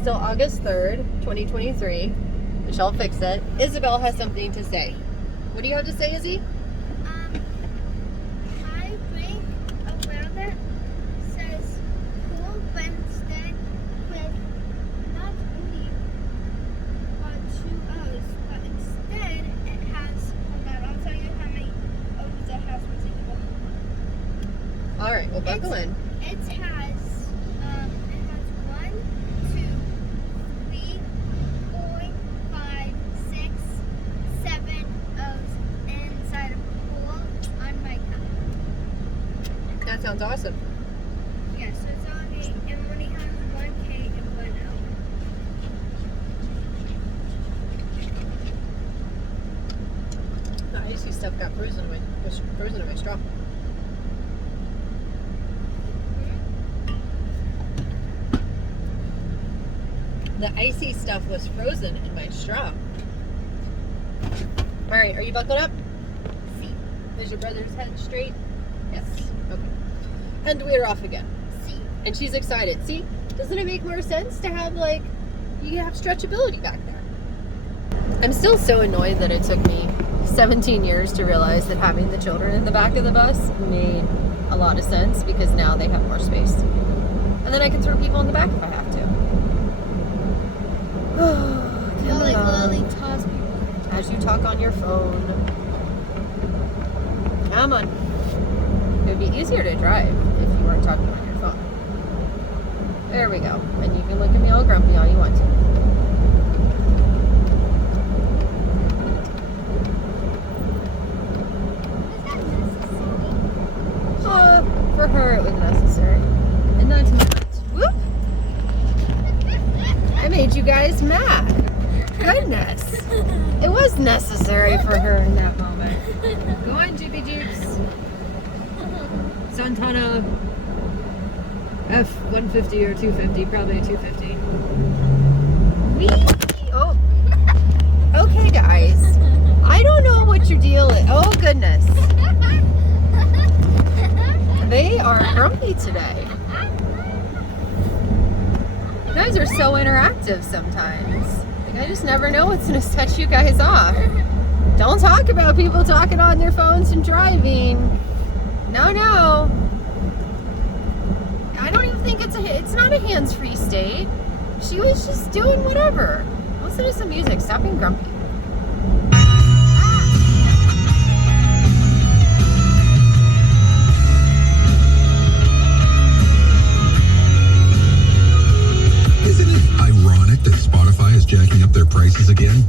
still August 3rd, 2023. Michelle fixed it. Isabel has something to say. What do you have to say, Izzy? I bring a word that says cool, but instead with not only 2 O's, but instead it has, hold on, I'll tell you how many O's it has. All right, well, buckle in. It has 1, 2, 3, 4, 5, 6, 7 O's inside of cool on my cup. That sounds awesome. Yeah, so it's only, it only has 1 K and 1 O. The icy stuff got frozen in my straw. The icy stuff was frozen in my straw. All right, are you buckled up? See. Is your brother's head straight? Yes. Okay. And we're off again. See. And she's excited. See? Doesn't it make more sense to have, like, you have stretchability back there? I'm still so annoyed that it took me 17 years to realize that having the children in the back of the bus made a lot of sense, because now they have more space. And then I can throw people in the back if I have to. Literally toss people. As you talk on your phone. Come on. It would be easier to drive if you weren't talking on your phone. There we go. And you can look at me all grumpy all you want to. Is that necessary? For her it was necessary. And not to whoop! I made you guys mad. Goodness. It was necessary for her in that moment. Go on, Jippy Jeeps. Santana F-150 or 250, probably 250. Whee! Oh. Okay, guys. I don't know what your deal is. Oh, goodness. They are grumpy today. You guys are so interactive sometimes. Like, I just never know what's going to set you guys off. Don't talk about people talking on their phones and driving. No. I don't even think it's not a hands-free state. She was just doing whatever. Listen to some music. Stop being grumpy. Isn't it ironic that Spotify is jacking up their prices again?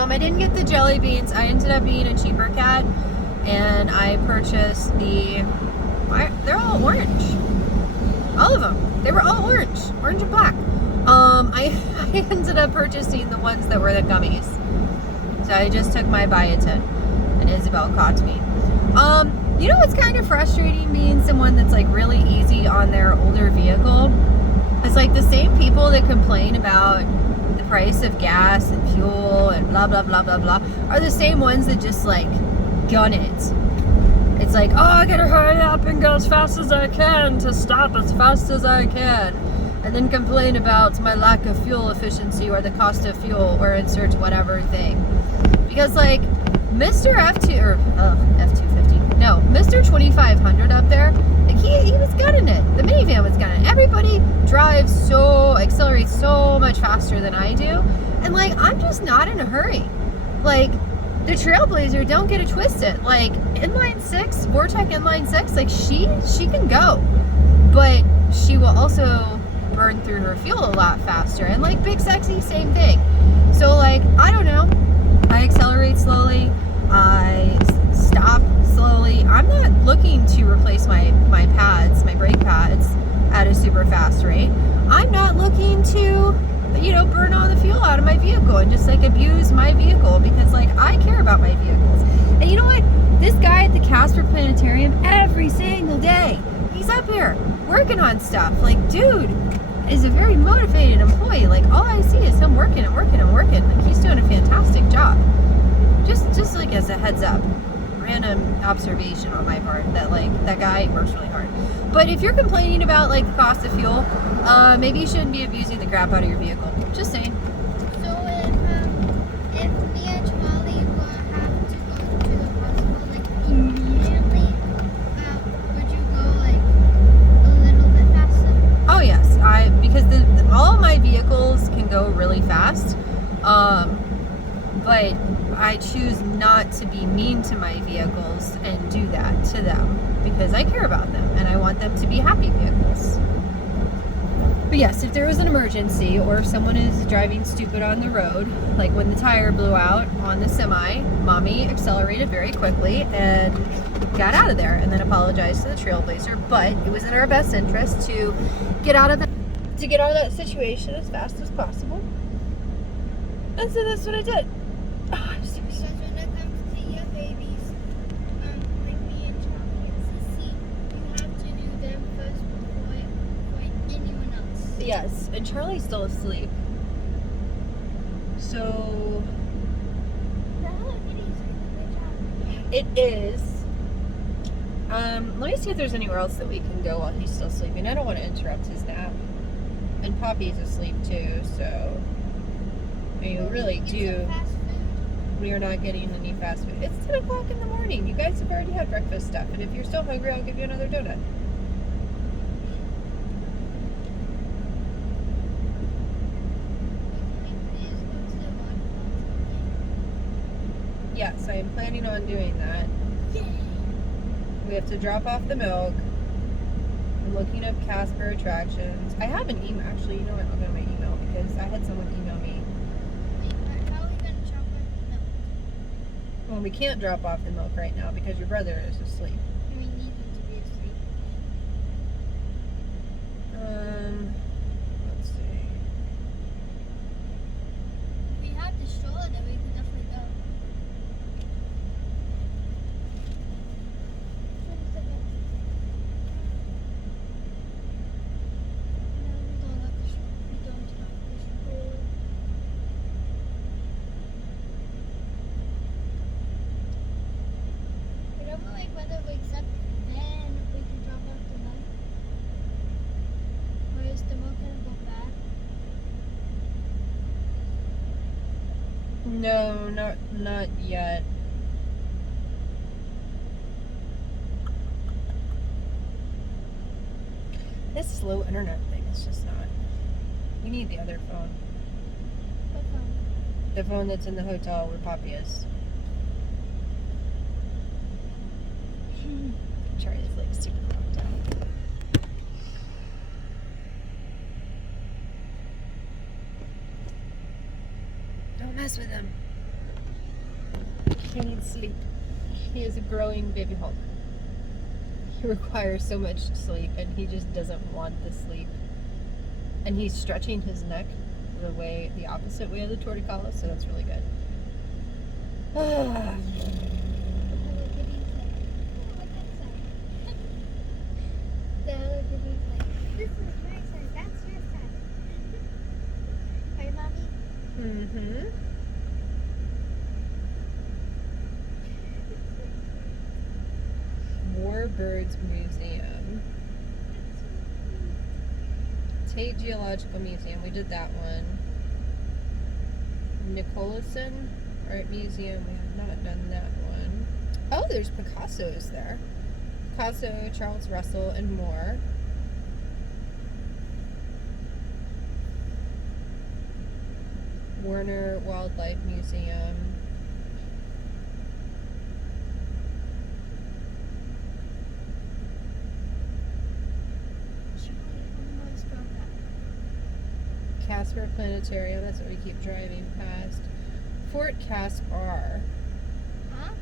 I didn't get the jelly beans. I ended up being a cheaper cat, and I purchased they're all orange. All of them. They were all orange and black. I ended up purchasing the ones that were the gummies. So I just took my biotin, and Isabel caught me. You know what's kind of frustrating being someone that's like really easy on their older vehicle? It's like the same people that complain about the price of gas and fuel and blah blah blah blah blah are the same ones that just like gun it. It's like, oh, I gotta hurry up and go as fast as I can to stop as fast as I can, and then complain about my lack of fuel efficiency or the cost of fuel or insert whatever thing. Because like Mr. F250, no, Mr. 2500 up there, like he was gunning it. The minivan was gunning it. Everybody accelerates so much faster than I do, and like I'm just not in a hurry. Like the Trailblazer, don't get it twisted. Like inline 6, Vortec inline 6, like she can go, but she will also burn through her fuel a lot faster. And like Big Sexy, same thing. So like I don't know. I accelerate slowly. I stop slowly. I'm not looking to replace my pads, my brake pads, at a super fast rate. I'm not looking to, burn all the fuel out of my vehicle and just like abuse my vehicle, because like I care about my vehicles. And you know what? This guy at the Casper Planetarium, every single day, he's up here working on stuff. Like, dude is a very motivated employee. Like, all I see is him working and working and working. Like, he's doing a fantastic job. Just like as a heads up, random observation on my part, that like that guy works really hard. But if you're complaining about like the cost of fuel, maybe you shouldn't be abusing the crap out of your vehicle. Just saying. So if me and Charlie will have to go to the hospital like immediately, would you go like a little bit faster? Oh yes, because all my vehicles can go really fast, but I choose not to be mean to my vehicles and do that to them, because I care about them and I want them to be happy vehicles. But yes, if there was an emergency or if someone is driving stupid on the road, like when the tire blew out on the semi, Mommy accelerated very quickly and got out of there, and then apologized to the Trailblazer. But it was in our best interest to get out of that situation as fast as possible. And so that's what I did. Oh, I'm so Because when it comes to your babies, like me and Charlie and Sissy, you have to do them first before anyone else. Yes, and Charlie's still asleep. So The Hello Kitty's doing a good job. it is. Let me see if there's anywhere else that we can go while he's still sleeping. I don't want to interrupt his nap. And Poppy's asleep too, so you really Get do. some fast food. We are not getting any fast food. It's 10 o'clock in the morning. You guys have already had breakfast stuff, and if you're still hungry, I'll give you another donut. Please go to the waterfall. Yes, I am planning on doing that. Yay! We have to drop off the milk. I'm looking up Casper attractions. I have an email. Actually, you know what? I'll go to my email because I had someone email me. Wait, how are we gonna chop it? No, Well, we can't drop off the milk right now because your brother is asleep. we need him to be asleep. Let's see. If we had the stroller, then we could definitely go. Whenever my brother wakes up, then we can drop off the milk. Or is the milk gonna go bad? No, not yet. This slow internet thing is just not. We need the other phone. What phone? The phone that's in the hotel where Poppy is. Charlie's like super locked out. Don't mess with him. He needs sleep. He is a growing baby Hulk. He requires so much sleep, and he just doesn't want the sleep. And he's stretching his neck the opposite way of the torticollis, so that's really good. This is my side, that's your side. Right, Mommy? Mm-hmm. Warbirds Museum. Tate Geological Museum. We did that one. Nicholson Art Museum. We have not done that one. Oh, there's Picasso's there. Picasso, Charles Russell, and more. Warner Wildlife Museum. Casper Planetarium, that's what we keep driving past. Fort Caspar. Huh?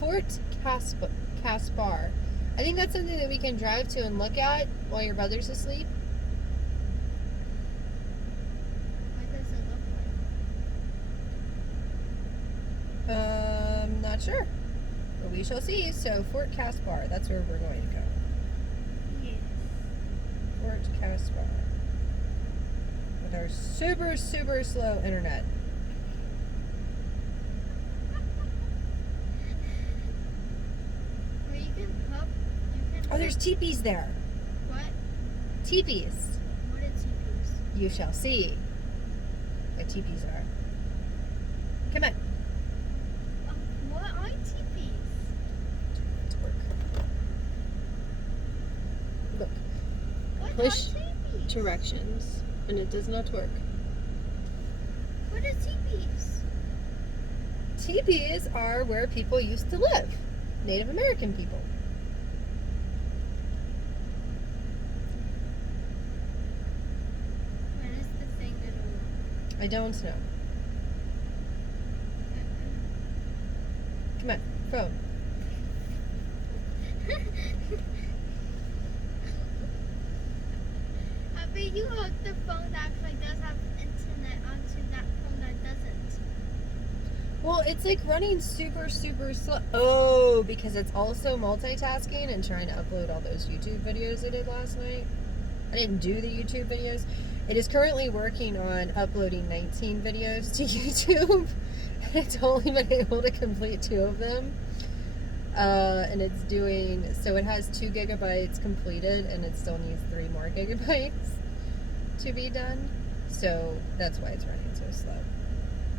Fort Caspar. I think that's something that we can drive to and look at while your brother's asleep. What does it look like? Not sure. But we shall see. So Fort Caspar, that's where we're going to go. Yes. Fort Caspar. With our super, super slow internet. Or you can pop. Oh, there's teepees there. What? Teepees. What are teepees? You shall see what teepees are. Come on. What are teepees? Let's work. Look. What Push are teepees? Directions. And it does not work. What are teepees? Teepees are where people used to live. Native American people. When is the thing gonna work? I don't know. Come on, phone. I bet you hook the phone that actually does have internet onto that phone that doesn't. Well, it's like running super, super slow. Oh, because it's also multitasking and trying to upload all those YouTube videos I did last night. I didn't do the YouTube videos. It is currently working on uploading 19 videos to YouTube. It's only been able to complete 2 of them. And it's doing, so it has 2 gigabytes completed and it still needs 3 more gigabytes to be done. So that's why it's running so slow.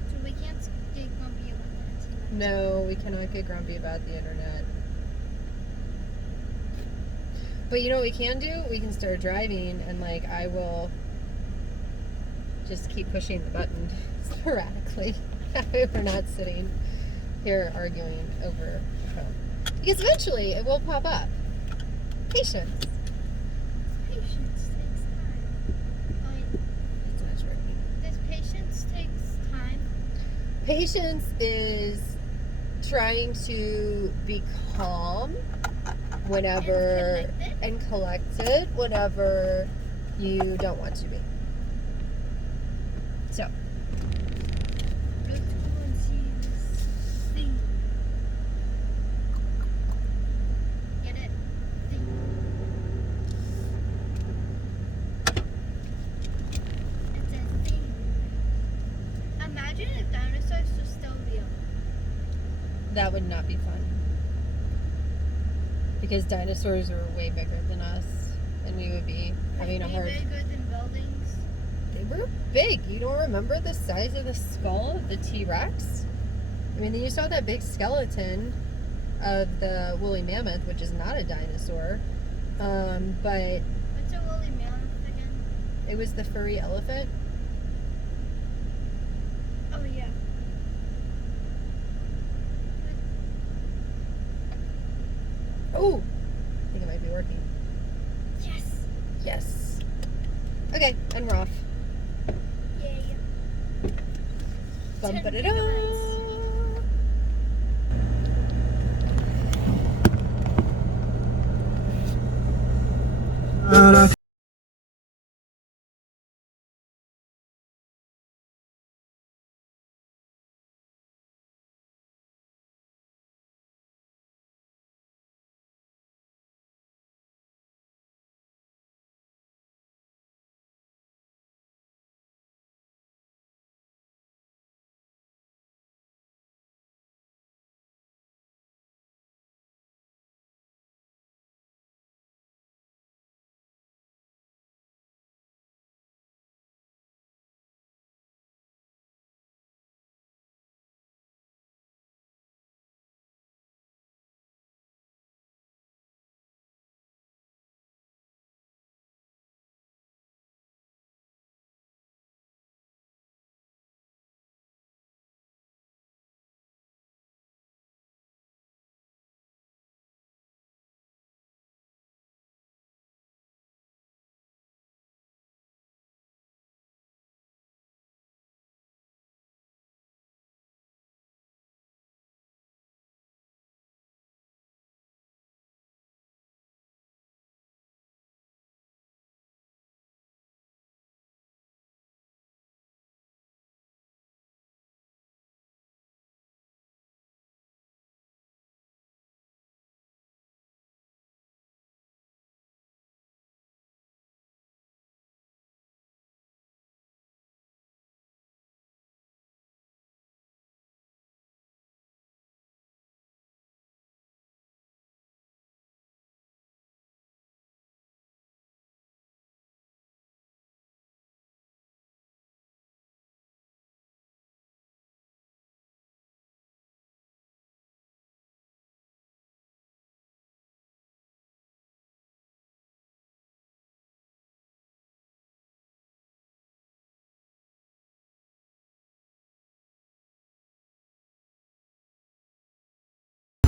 So we can't get grumpy about the internet. No, we cannot get grumpy about the internet. But you know what we can do? We can start driving and like I will just keep pushing the button sporadically. That way we're not sitting here arguing over the phone. Because eventually it will pop up. Patience. Patience takes time. It's not working. Does patience takes time? Patience is trying to be calm whenever And collected whenever you don't want to be. So, Let's go and see this thing. Get it? Thing. It's a thing. Imagine if dinosaurs were still real. that would not be fun. Because dinosaurs are way bigger than us, and we would be having a hard. Bigger than buildings. They were big. You don't remember the size of the skull of the T-Rex? I mean, you saw that big skeleton of the woolly mammoth, which is not a dinosaur, but What's a woolly mammoth again? it was the furry elephant. Oh yeah. Oh, I think it might be working. Yes. Yes. Okay, and we're off. Yay. Bum 10 ba da da. gigabytes. out.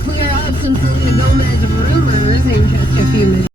Clear up some Selena Gomez rumors in just a few minutes.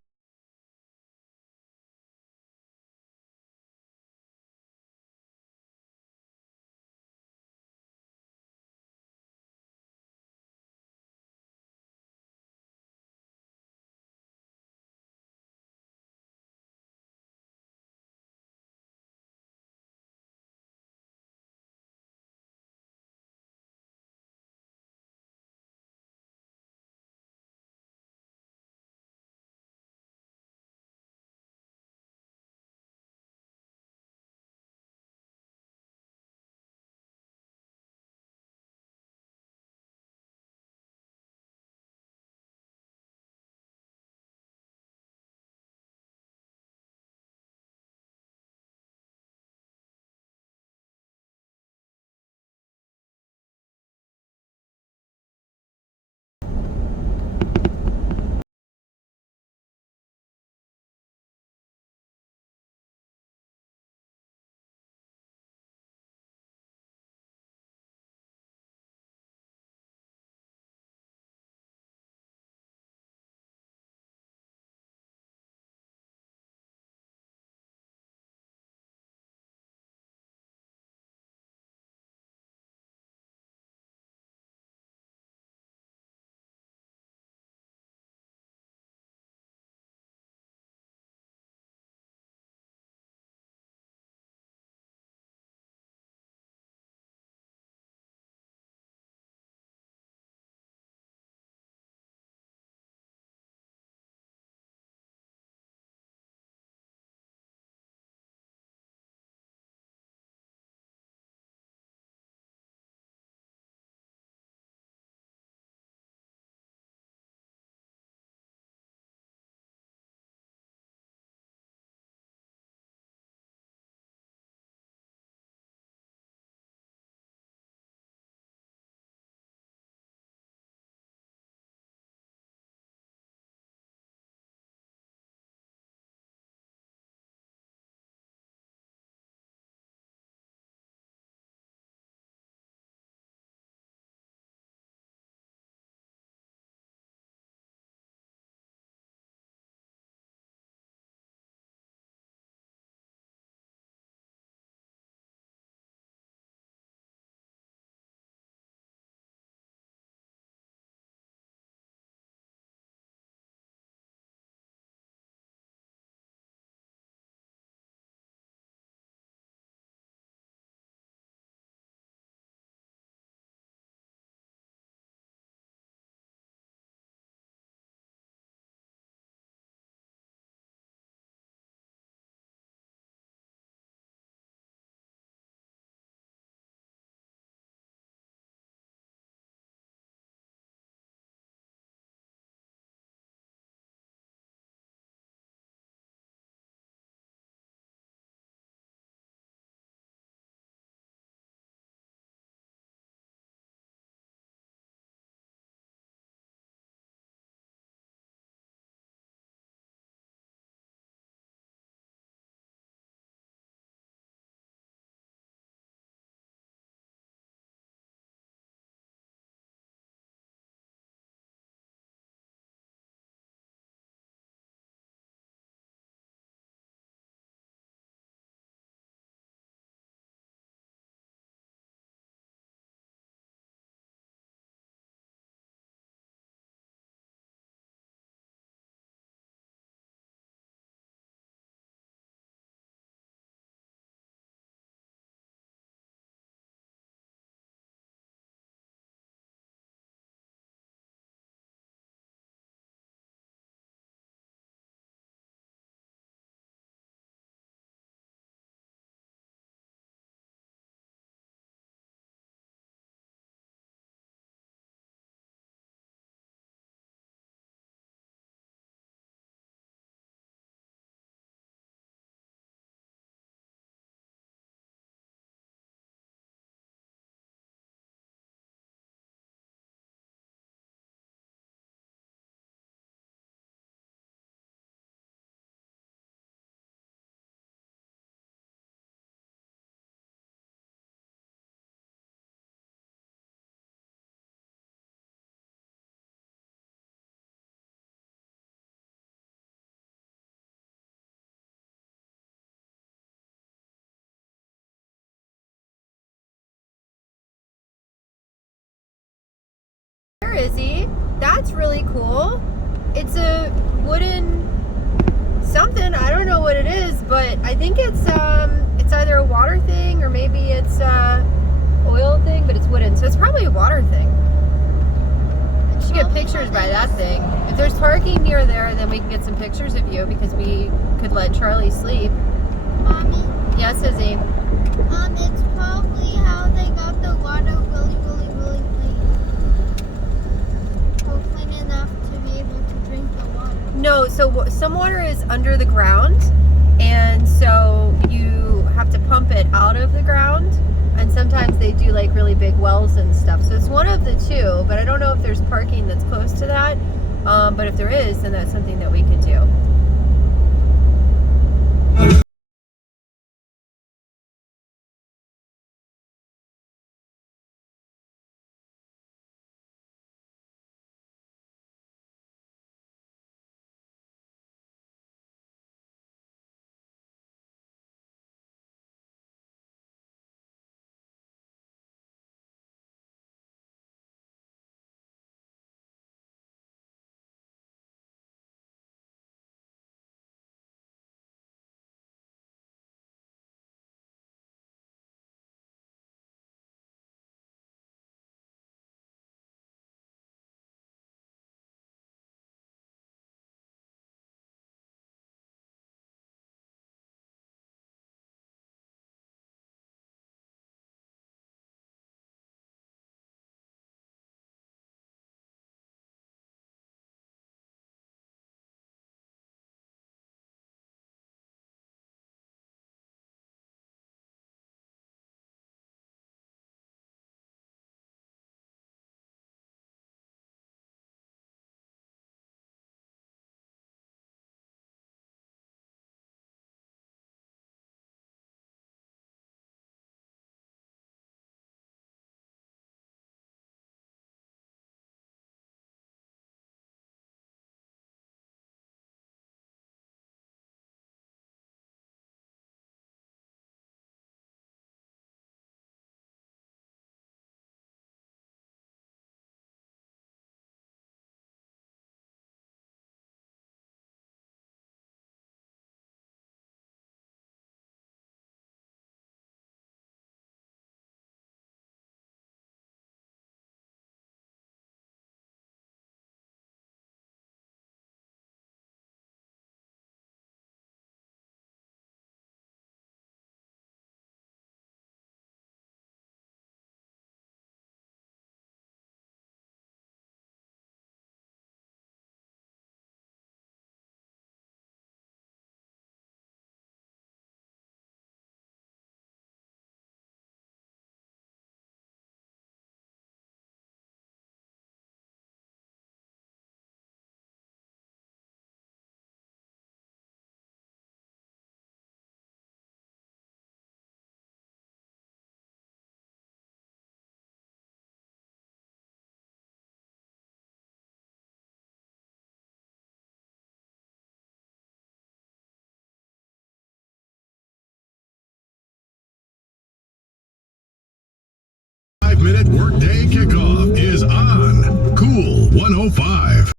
there, Izzy. That's really cool. It's a wooden something. I don't know what it is, but I think it's either a water thing or maybe it's a oil thing, but it's wooden, so it's probably a water thing. You should get pictures by that thing. If there's parking near there, then we can get some pictures of you because we could let Charlie sleep. Mommy, Yes, Izzy. it's probably how they got the water really, really, really clean. So clean enough to be able to drink the water. No, so some water is under the ground, and so you have to pump it out of the ground, and sometimes they do like really big wells and stuff. So it's one of the two, but I don't know if there's parking that's close to that. But if there is, then that's something that we could do. Minute workday kickoff is on Cool 105.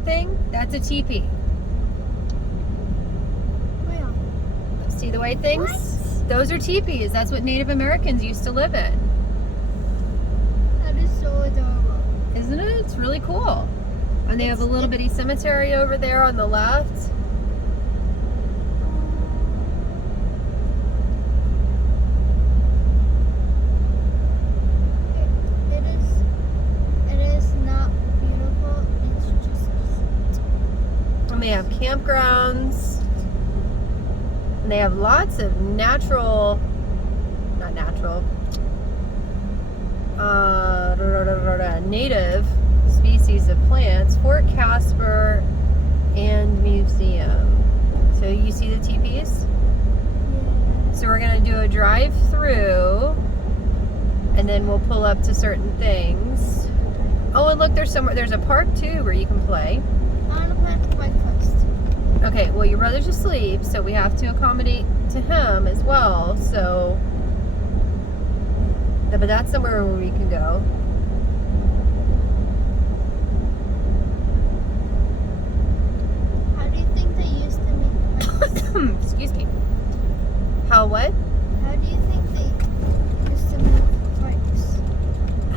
white thing? That's a teepee. Where? See the white things? Those are teepees. That's what Native Americans used to live in. That is so adorable. Isn't it? It's really cool. And they have a little bitty cemetery over there on the left. It is not beautiful. It's just And they have campgrounds. And they have lots of natural, not natural, native species of plants. Fort Casper and museum. So you see the teepees? So we're gonna do a drive through, and then we'll pull up to certain things. Oh, and look, there's a park too where you can play. I want to play at the bike first. Okay, well, your brother's asleep, so we have to accommodate to him as well. So, but that's somewhere where we can go. How do you think they used to make bikes? Excuse me. How what? How do you think they used to make bikes?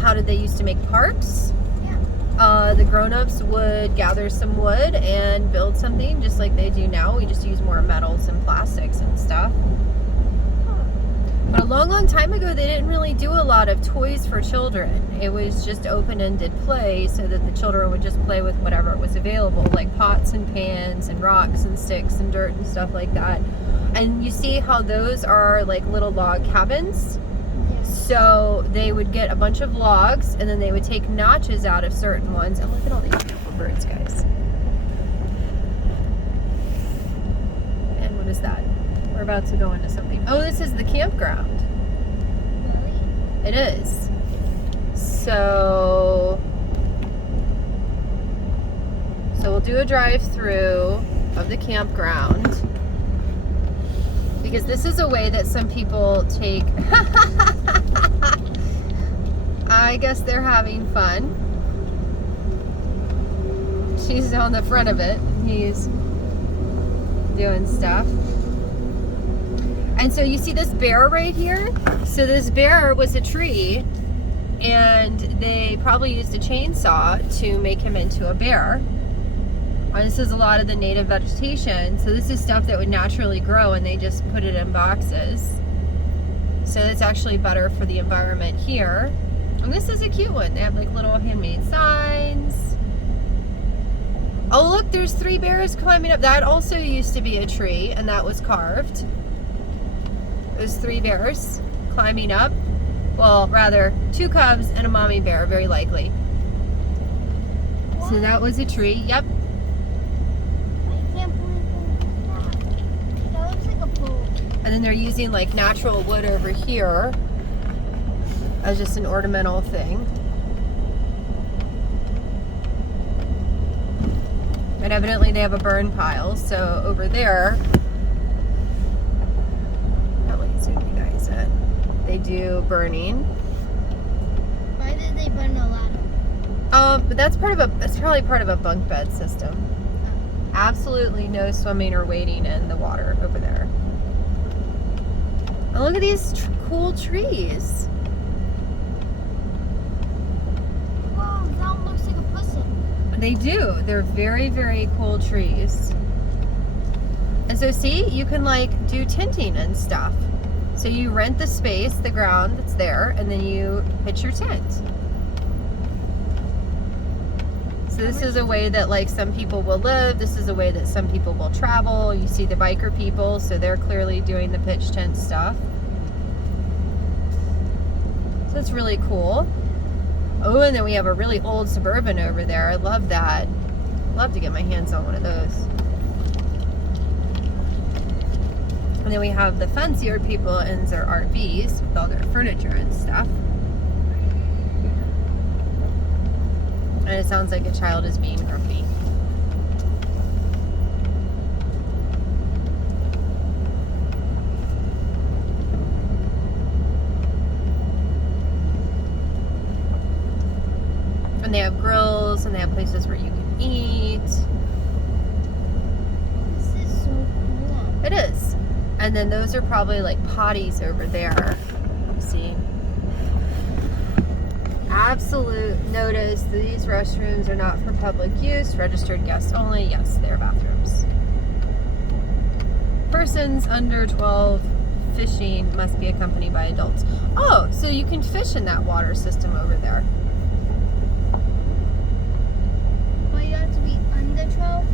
How did they used to make parks? Yeah. The grown-ups would gather some wood and build something just like they do now. We just use more metals and plastics and stuff. But a long, long time ago, they didn't really do a lot of toys for children. It was just open-ended play so that the children would just play with whatever was available, like pots and pans and rocks and sticks and dirt and stuff like that. And you see how those are like little log cabins? So they would get a bunch of logs and then they would take notches out of certain ones. And look at all these beautiful birds, guys. And what is that? We're about to go into something. Oh, this is the campground. Really? It is. So we'll do a drive-through of the campground. Because this is a way that some people take. I guess they're having fun. She's on the front of it. He's doing stuff. And so you see this bear right here? So this bear was a tree, and they probably used a chainsaw to make him into a bear. And this is a lot of the native vegetation. So this is stuff that would naturally grow, and they just put it in boxes. So it's actually better for the environment here. And this is a cute one. They have like little handmade signs. Oh, look, there's 3 bears climbing up. That also used to be a tree, and that was carved. There's 3 bears climbing up. Well, rather, 2 cubs and a mommy bear, very likely. So that was a tree. Yep. I can't believe that. That looks like a pole. And then they're using like natural wood over here as just an ornamental thing. And evidently they have a burn pile. So over there, how will you zoom you guys in? They do burning. Why did they burn a ladder? But that's probably part of a bunk bed system. Absolutely no swimming or wading in the water over there. And look at these cool trees. Whoa, that one looks like a pussy. They do. They're very, very cool trees. And so see, you can like do tinting and stuff. So you rent the space, the ground that's there, and then you pitch your tent. So this is a way that like some people will live. This is a way that some people will travel. You see the biker people, so they're clearly doing the pitch tent stuff. So it's really cool. Oh, and then we have a really old Suburban over there. I love that. Love to get my hands on one of those. And then we have the fancier people in their RVs with all their furniture and stuff. And it sounds like a child is being grumpy. And they have grills and they have places where you can eat. This is so cool. It is. And then those are probably like potties over there. See? Absolute notice, these restrooms are not for public use, registered guests only. Yes, they're bathrooms. Persons under 12 fishing must be accompanied by adults. Oh, so you can fish in that water system over there. But you have to be under 12?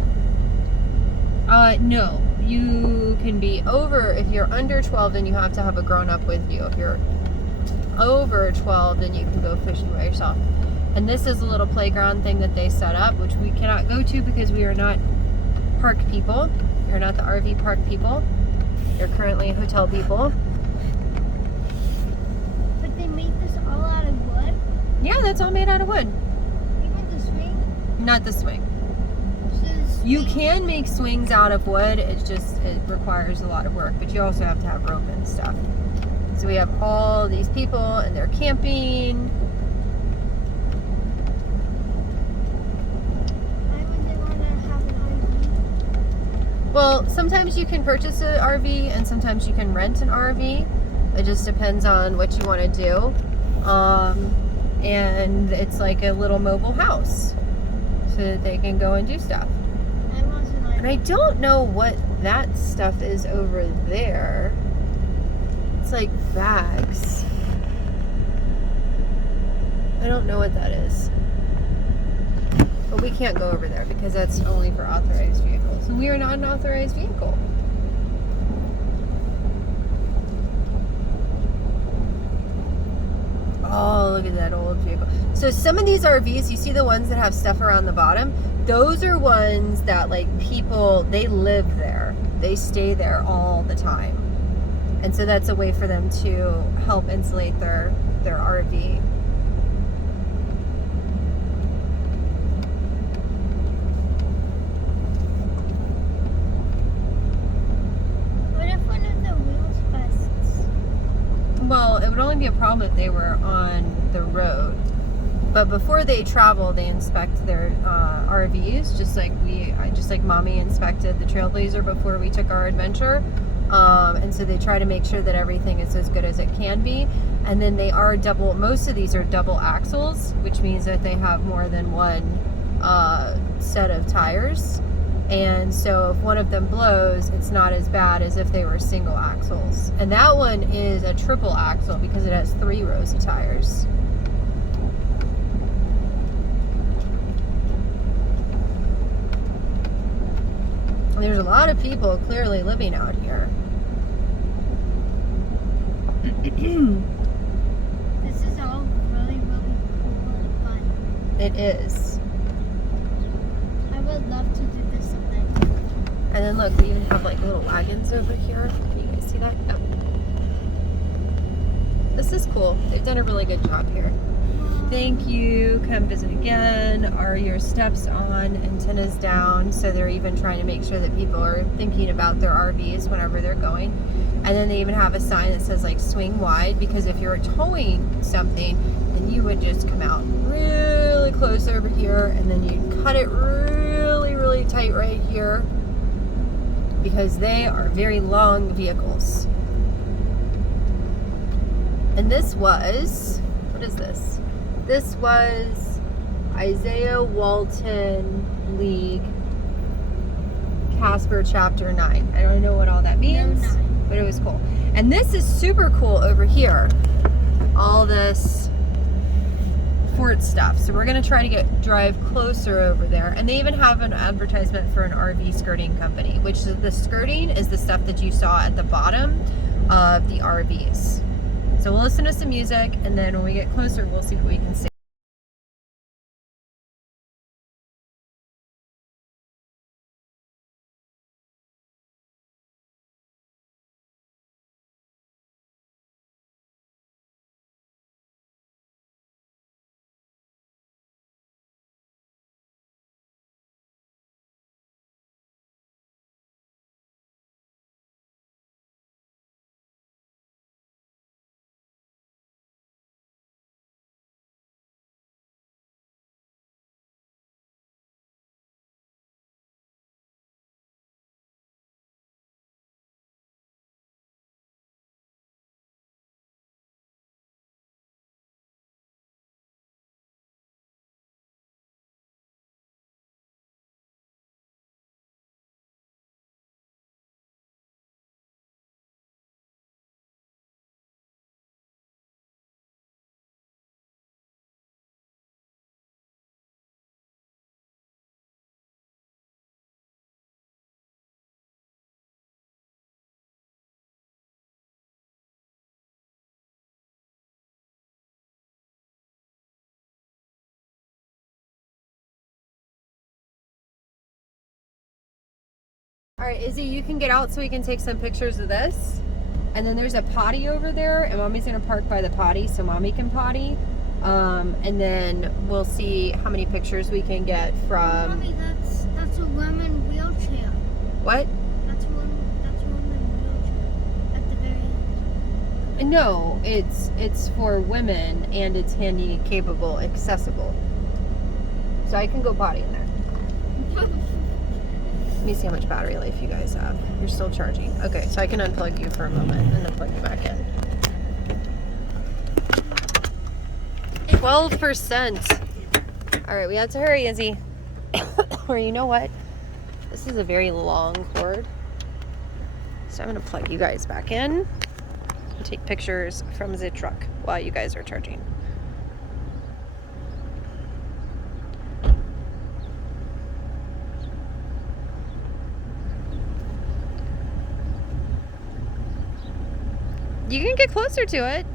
No. You can be over, if you're under 12, then you have to have a grown-up with you. If you're over 12, then you can go fishing by yourself. And this is a little playground thing that they set up, which we cannot go to because we are not park people. We're not the RV park people. They're currently hotel people. But they made this all out of wood? Yeah, that's all made out of wood. Even the swing? Not the swing. So the You swing- can make swings out of wood. It's just, it requires a lot of work, but you also have to have rope and stuff. So we have all these people and they're camping. Why would they want to have an RV? Well, sometimes you can purchase an RV and sometimes you can rent an RV. It just depends on what you want to do. And it's like a little mobile house so that they can go and do stuff. I want an RV. And I don't know what that stuff is over there. It's like bags. I don't know what that is. But we can't go over there because that's only for authorized vehicles. And we are not an authorized vehicle. Oh, look at that old vehicle. So some of these RVs, you see the ones that have stuff around the bottom? Those are ones that like people, they live there. They stay there all the time. And so that's a way for them to help insulate their RV. What if one of the wheels busts? Well, it would only be a problem if they were on the road. But before they travel, they inspect their RVs, just like Mommy inspected the Trailblazer before we took our adventure. And so they try to make sure that everything is as good as it can be. And then they are most of these are double axles, which means that they have more than one set of tires. And so if one of them blows, it's not as bad as if they were single axles. And that one is a triple axle because it has 3 rows of tires. There's a lot of people clearly living out here. This is all really, really cool and fun. It is. I would love to do this someday. And then look, we even have like little wagons over here. Can you guys see that? Oh. This is cool. They've done a really good job here. Thank you. Come visit again. Are your steps on, antennas down? So they're even trying to make sure that people are thinking about their RVs whenever they're going. And then they even have a sign that says like swing wide, because if you're towing something, then you would just come out really close over here and then you'd cut it really, really tight right here, because they are very long vehicles. And this was, what is this? This was Isaiah Walton League, Casper Chapter 9. I don't know what all that means, No, 9. but it was cool. And this is super cool over here. All this fort stuff. So we're gonna try to drive closer over there. And they even have an advertisement for an RV skirting company, which the skirting is the stuff that you saw at the bottom of the RVs. So we'll listen to some music, and then when we get closer, we'll see what we can see. right, Izzy, you can get out so we can take some pictures of this. And then there's a potty over there, and Mommy's gonna park by the potty so Mommy can potty. And then we'll see how many pictures we can get from. Mommy, that's a woman wheelchair. What? That's a woman wheelchair at the very end. No, it's for women and it's handy, capable, accessible. So I can go potty in there. Let me see how much battery life you guys have. You're still charging. Okay, so I can unplug you for a moment and then plug you back in. 12%. All right, we have to hurry, Izzy. Or you know what? This is a very long cord. So I'm gonna plug you guys back in and take pictures from the truck while you guys are charging. You can get closer to it.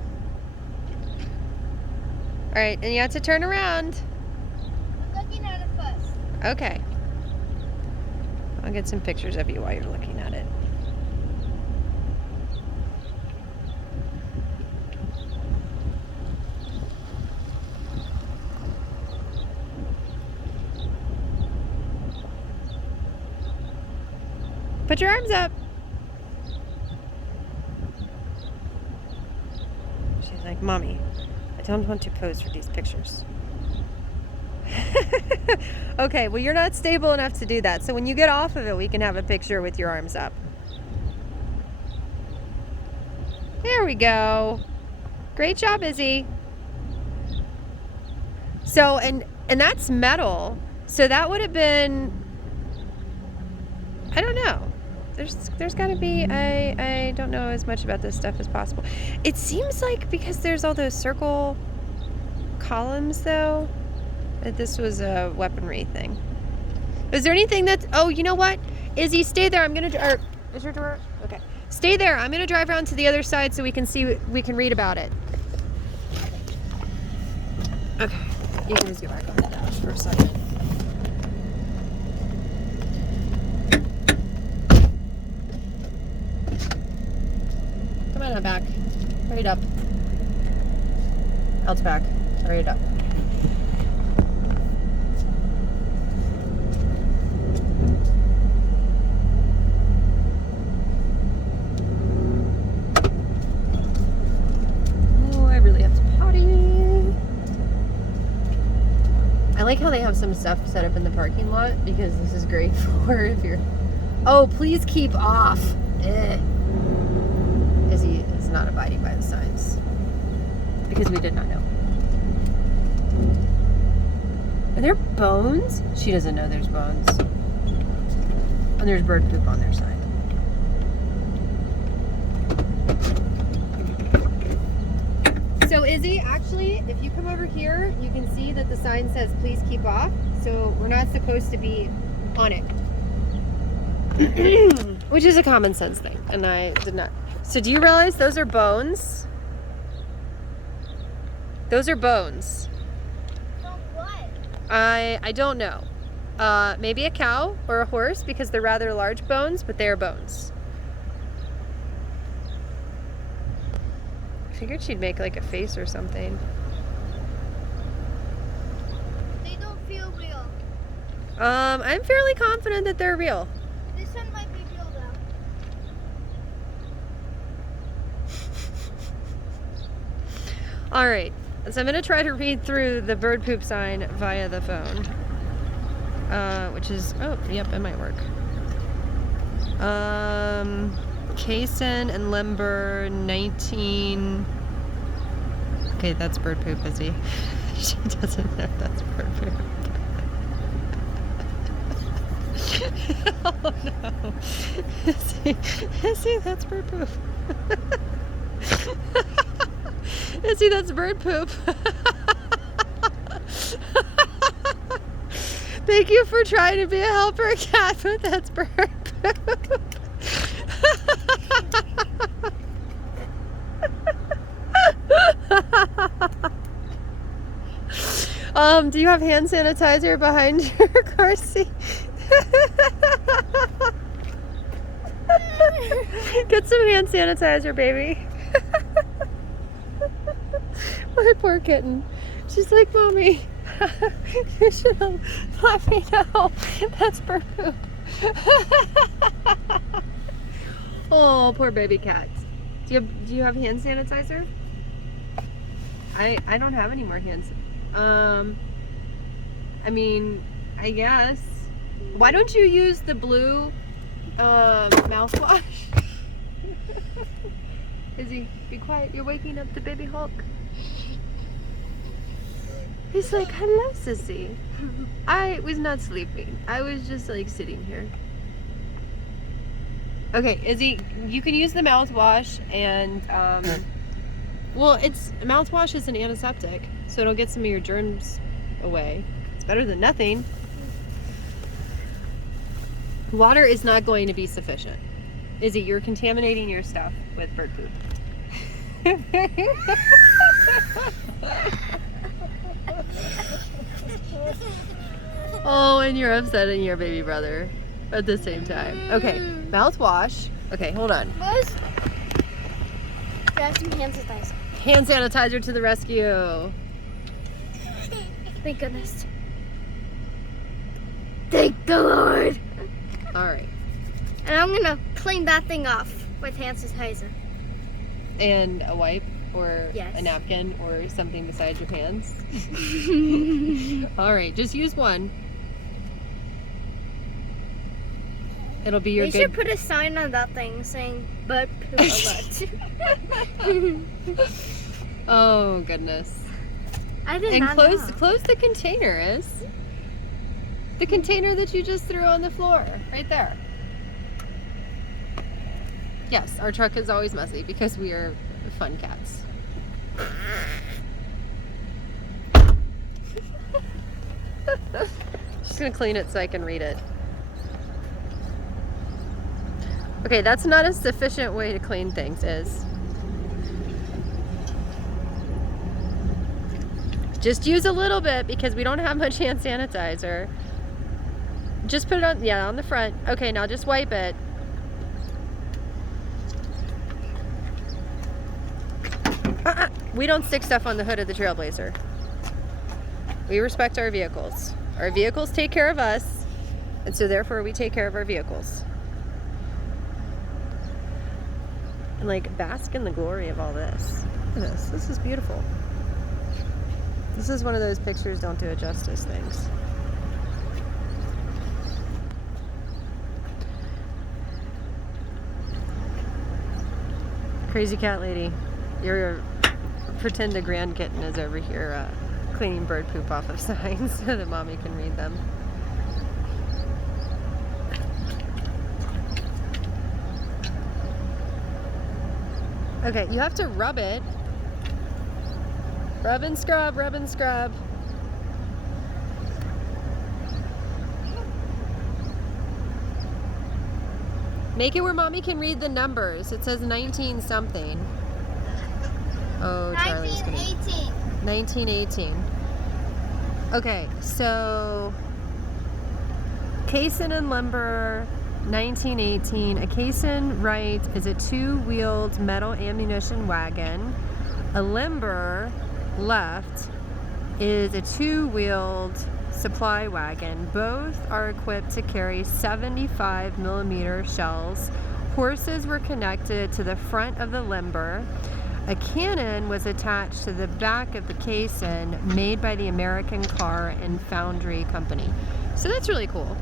All right, and you have to turn around. I'm looking at it first. Okay. I'll get some pictures of you while you're looking at it. Put your arms up. She's like, Mommy, I don't want to pose for these pictures. Okay, well, you're not stable enough to do that. So when you get off of it, we can have a picture with your arms up. There we go. Great job, Izzy. So, and that's metal. So that would have been, I don't know. There's got to be, I don't know as much about this stuff as possible. It seems like because there's all those circle columns, though, that this was a weaponry thing. Is there anything that's, oh, you know what? Izzy, stay there. I'm going to, is your door? Okay. Stay there. I'm going to drive around to the other side so we can see, we can read about it. Okay. You can just get back on the dash for a second. Come on, back. Hurry it up. Out back. Hurry it up. Oh, I really have to potty. I like how they have some stuff set up in the parking lot because this is great for if you're. Oh, please keep off. Izzy is not abiding by the signs because we did not know. Are there bones? She doesn't know there's bones. And there's bird poop on their side. So Izzy, actually, if you come over here, you can see that the sign says please keep off. So we're not supposed to be on it. Which is a common sense thing, and I did not. So do you realize those are bones? Those are bones. From what? I don't know. Maybe a cow or a horse because they're rather large bones, but they are bones. I figured she'd make like a face or something. They don't feel real. I'm fairly confident that they're real. This one might be real though. All right, so I'm gonna try to read through the bird poop sign via the phone, which is, oh, yep, it might work. Kaysen and Lember, 19. Okay, that's bird poop, Izzy. She doesn't know that's bird poop. Oh no. Izzy, that's bird poop. Izzy, that's bird poop. Thank you for trying to be a helper cat, but that's bird poop. Do you have hand sanitizer behind your car seat? Get some hand sanitizer, baby. My poor kitten. She's like, Mommy, you should have let me know. That's bird poop. Oh, poor baby cat. Do you have hand sanitizer? I don't have any more hands. I mean, I guess. Why don't you use the blue mouthwash? Izzy, be quiet. You're waking up the baby Hulk. He's like, hello, sissy. I was not sleeping. I was just like sitting here. Okay, Izzy, you can use the mouthwash and, well, mouthwash is an antiseptic, so it'll get some of your germs away. It's better than nothing. Water is not going to be sufficient. Izzy, you're contaminating your stuff with bird poop. Oh, and you're upsetting your baby brother at the same time. Okay, mouthwash. Okay, hold on. Buzz, grab some hand sanitizer. Hand sanitizer to the rescue. Thank goodness. Thank the Lord. All right. And I'm gonna clean that thing off with hand sanitizer. And a wipe or Yes. a napkin or something besides your hands. All right, just use one. It'll be your They good. should put a sign on that thing saying "Bird Poop Alert." Oh goodness. I did And not close know. close the container, is the container that you just threw on the floor, right there. Yes, our truck is always messy because we are fun cats. Just gonna clean it so I can read it. Okay, that's not a sufficient way to clean things, is. Just use a little bit because we don't have much hand sanitizer. Just put it on, yeah, on the front. Okay, now just wipe it. We don't stick stuff on the hood of the Trailblazer. We respect our vehicles. Our vehicles take care of us, and so therefore we take care of our vehicles. And like, bask in the glory of all this. Look at this. This is beautiful. This is one of those pictures don't do it justice things. Crazy cat lady. Your pretend a grand kitten is over here cleaning bird poop off of signs so that Mommy can read them. Okay, you have to rub it. Rub and scrub, rub and scrub. Make it where Mommy can read the numbers. It says 19 something. Oh, Charlie's gonna... 1918. 1918. Okay, so Caisson and Limber, 1918. A Caisson right is a two-wheeled metal ammunition wagon. A Limber left is a two-wheeled supply wagon. Both are equipped to carry 75 millimeter shells. Horses were connected to the front of the Limber. A cannon was attached to the back of the Caisson, made by the American Car and Foundry Company. So that's really cool.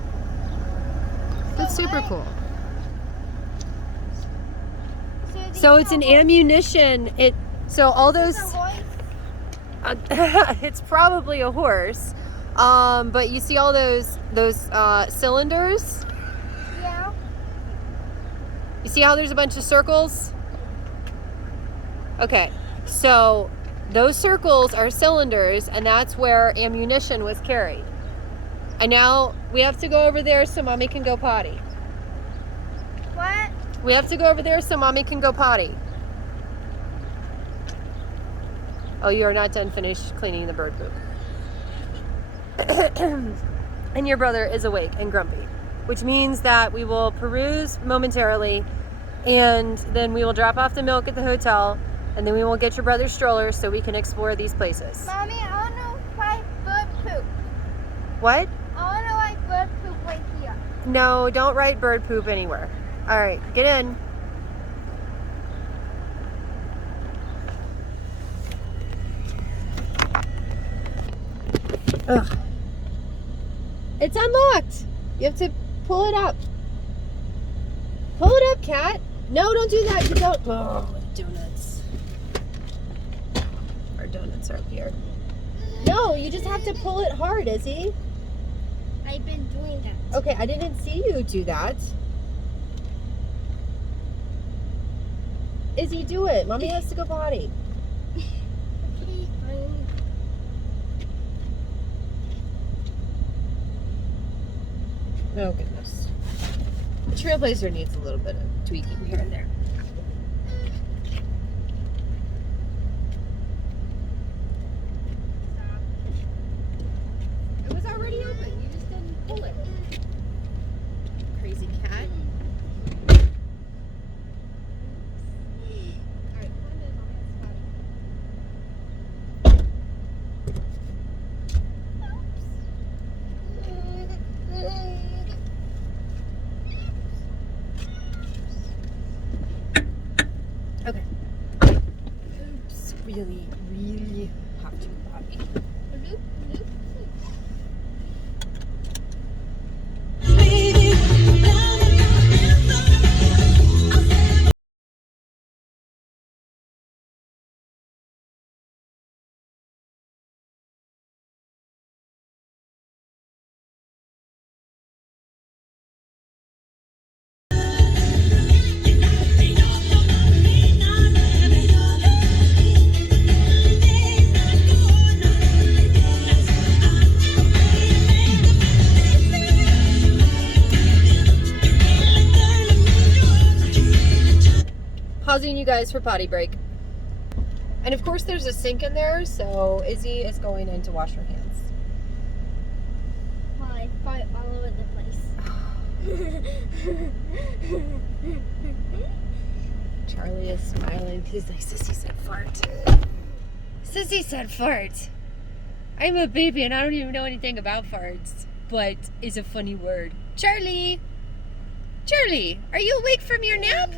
That's super cool. So it's an ammunition. So all those. It's probably a horse, but you see all those cylinders. Yeah. You see how there's a bunch of circles? Okay, so those circles are cylinders, and that's where ammunition was carried. And now we have to go over there so Mommy can go potty. What? We have to go over there so Mommy can go potty. Oh, you are not done finished cleaning the bird poop. And your brother is awake and grumpy, which means that we will peruse momentarily And then we will drop off the milk at the hotel, and then we will get your brother's stroller so we can explore these places. Mommy, I want to find bird poop. What? I want to like bird poop right here. No, don't write bird poop anywhere. All right, get in. Ugh. It's unlocked. You have to pull it up. Pull it up, cat. No, don't do that. You don't. Oh, donuts. Our donuts are up here. No, you just have to pull it hard, Izzy. I've been doing that. Okay, I didn't see you do that. Izzy, do it. Mommy has to go potty. Please, fine. Oh, goodness. The Trailblazer needs a little bit of tweaking here and there. It was already open. You just didn't pull it. Crazy cat. Alright, come in, Mama's potty. Okay. Oops. Really, really have to potty. Loop, loop. Pausing you guys for potty break. And of course there's a sink in there, so Izzy is going in to wash her hands. Well, I fart all over the place. Charlie is smiling. He's like, Sissy said fart. Sissy said fart. I'm a baby and I don't even know anything about farts, but it's a funny word. Charlie! Charlie, are you awake from your nap?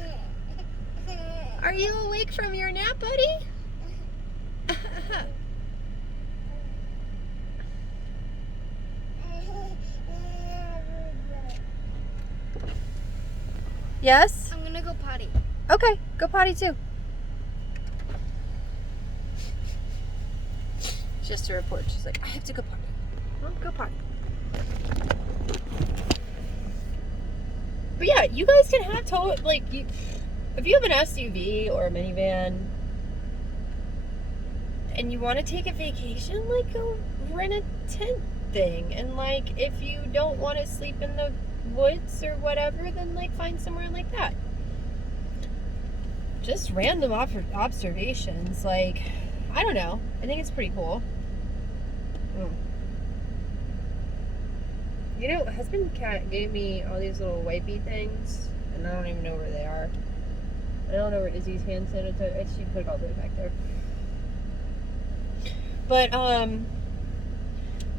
Are you awake from your nap, buddy? Yes? I'm gonna go potty. Okay, go potty too. Just to report, she's like, I have to go potty. Well, go potty. But yeah, you guys can have if you have an SUV or a minivan and you want to take a vacation, like go rent a tent thing. And like if you don't want to sleep in the woods or whatever, then like find somewhere like that. Just random observations. Like, I don't know. I think it's pretty cool. You know, husband cat gave me all these little wipey things, and I don't even know where they are. I don't know where Izzy's hand sanitizer. She put it all the way back there. But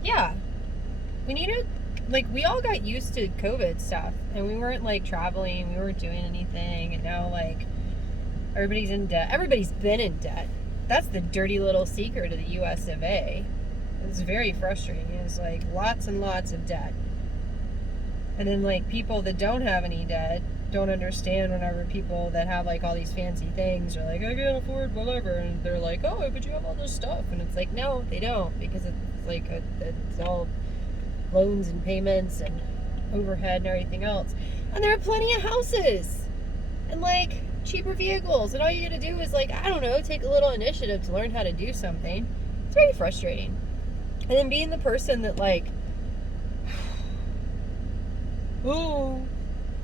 yeah, we need to we all got used to COVID stuff, and we weren't like traveling, we weren't doing anything, and now like everybody's in debt. Everybody's been in debt. That's the dirty little secret of the US of A. It's very frustrating. It's like lots and lots of debt. And then like people that don't have any debt don't understand whenever people that have like all these fancy things are like, I can't afford whatever, and they're like, oh, but you have all this stuff, and it's like, no, they don't, because it's like it's all loans and payments and overhead and everything else. And there are plenty of houses and like cheaper vehicles, and all you gotta do is like, I don't know, take a little initiative to learn how to do something. It's very frustrating. And then being the person that like, oh,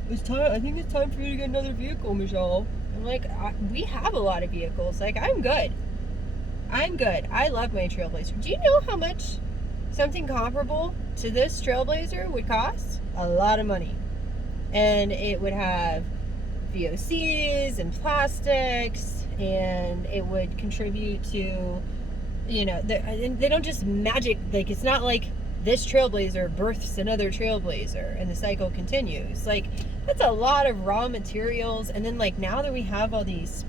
it's time. I think it's time for you to get another vehicle, Michelle. I'm like, we have a lot of vehicles. Like, I'm good. I love my Trailblazer. Do you know how much something comparable to this Trailblazer would cost? A lot of money. And it would have VOCs and plastics, and it would contribute to, you know, they don't just magic, like, it's not like this trailblazer births another trailblazer and the cycle continues. Like, that's a lot of raw materials. And then, like, now that we have all these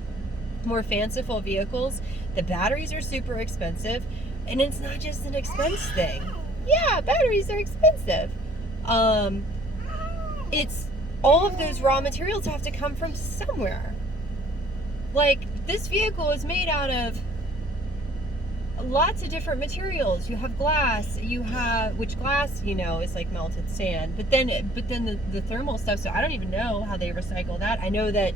more fanciful vehicles, the batteries are super expensive, and it's not just an expense thing. Yeah, batteries are expensive. It's all of those raw materials have to come from somewhere. Like, this vehicle is made out of lots of different materials. You have glass, which glass, you know, is like melted sand, but then the thermal stuff, so I don't even know how they recycle that. I know that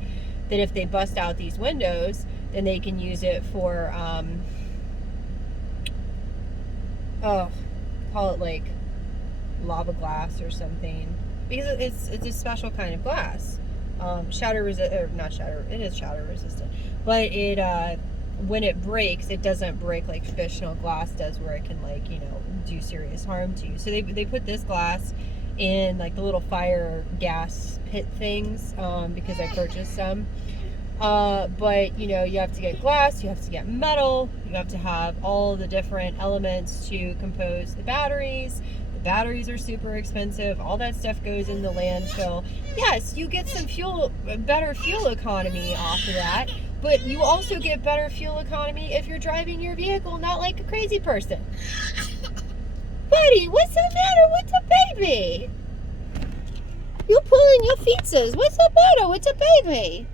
if they bust out these windows, then they can use it for call it like lava glass or something, because it's a special kind of glass. Not shatter, it is shatter resistant, but it when it breaks, it doesn't break like traditional glass does, where it can, like, you know, do serious harm to you. So they put this glass in like the little fire gas pit things, because I purchased some. But, you know, you have to get glass, you have to get metal, you have to have all the different elements to compose the batteries. The batteries are super expensive. All that stuff goes in the landfill. Yes, you get some better fuel economy off of that, but you also get better fuel economy if you're driving your vehicle not like a crazy person. Buddy, what's the matter with the baby? You pulling your feetses. What's the matter with the baby?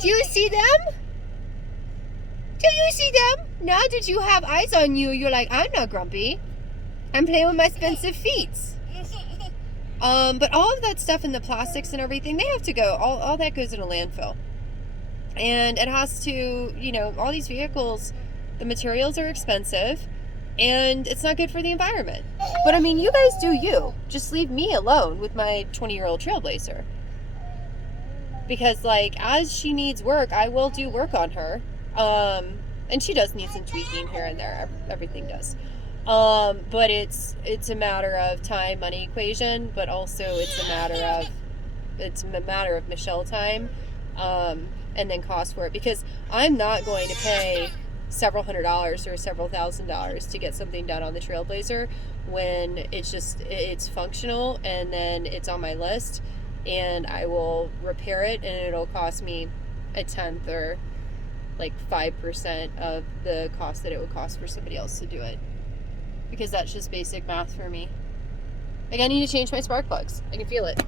Do you see them? Do you see them? Now that you have eyes on you, you're like, I'm not grumpy. I'm playing with my expensive feet. But all of that stuff and the plastics and everything, they have to go. All that goes in a landfill. And it has to, you know, all these vehicles, the materials are expensive, and it's not good for the environment. But I mean, you guys do you. Just leave me alone with my 20-year-old Trailblazer. Because, like, as she needs work, I will do work on her. And she does need some tweaking here and there. Everything does. But it's a matter of time, money equation, but also it's a matter of Michelle time, and then cost for it, because I'm not going to pay several $100s or several $1,000s to get something done on the Trailblazer when it's functional, and then it's on my list, and I will repair it, and it'll cost me a tenth or like 5% of the cost that it would cost for somebody else to do it. Because that's just basic math for me. Like, I need to change my spark plugs. I can feel it.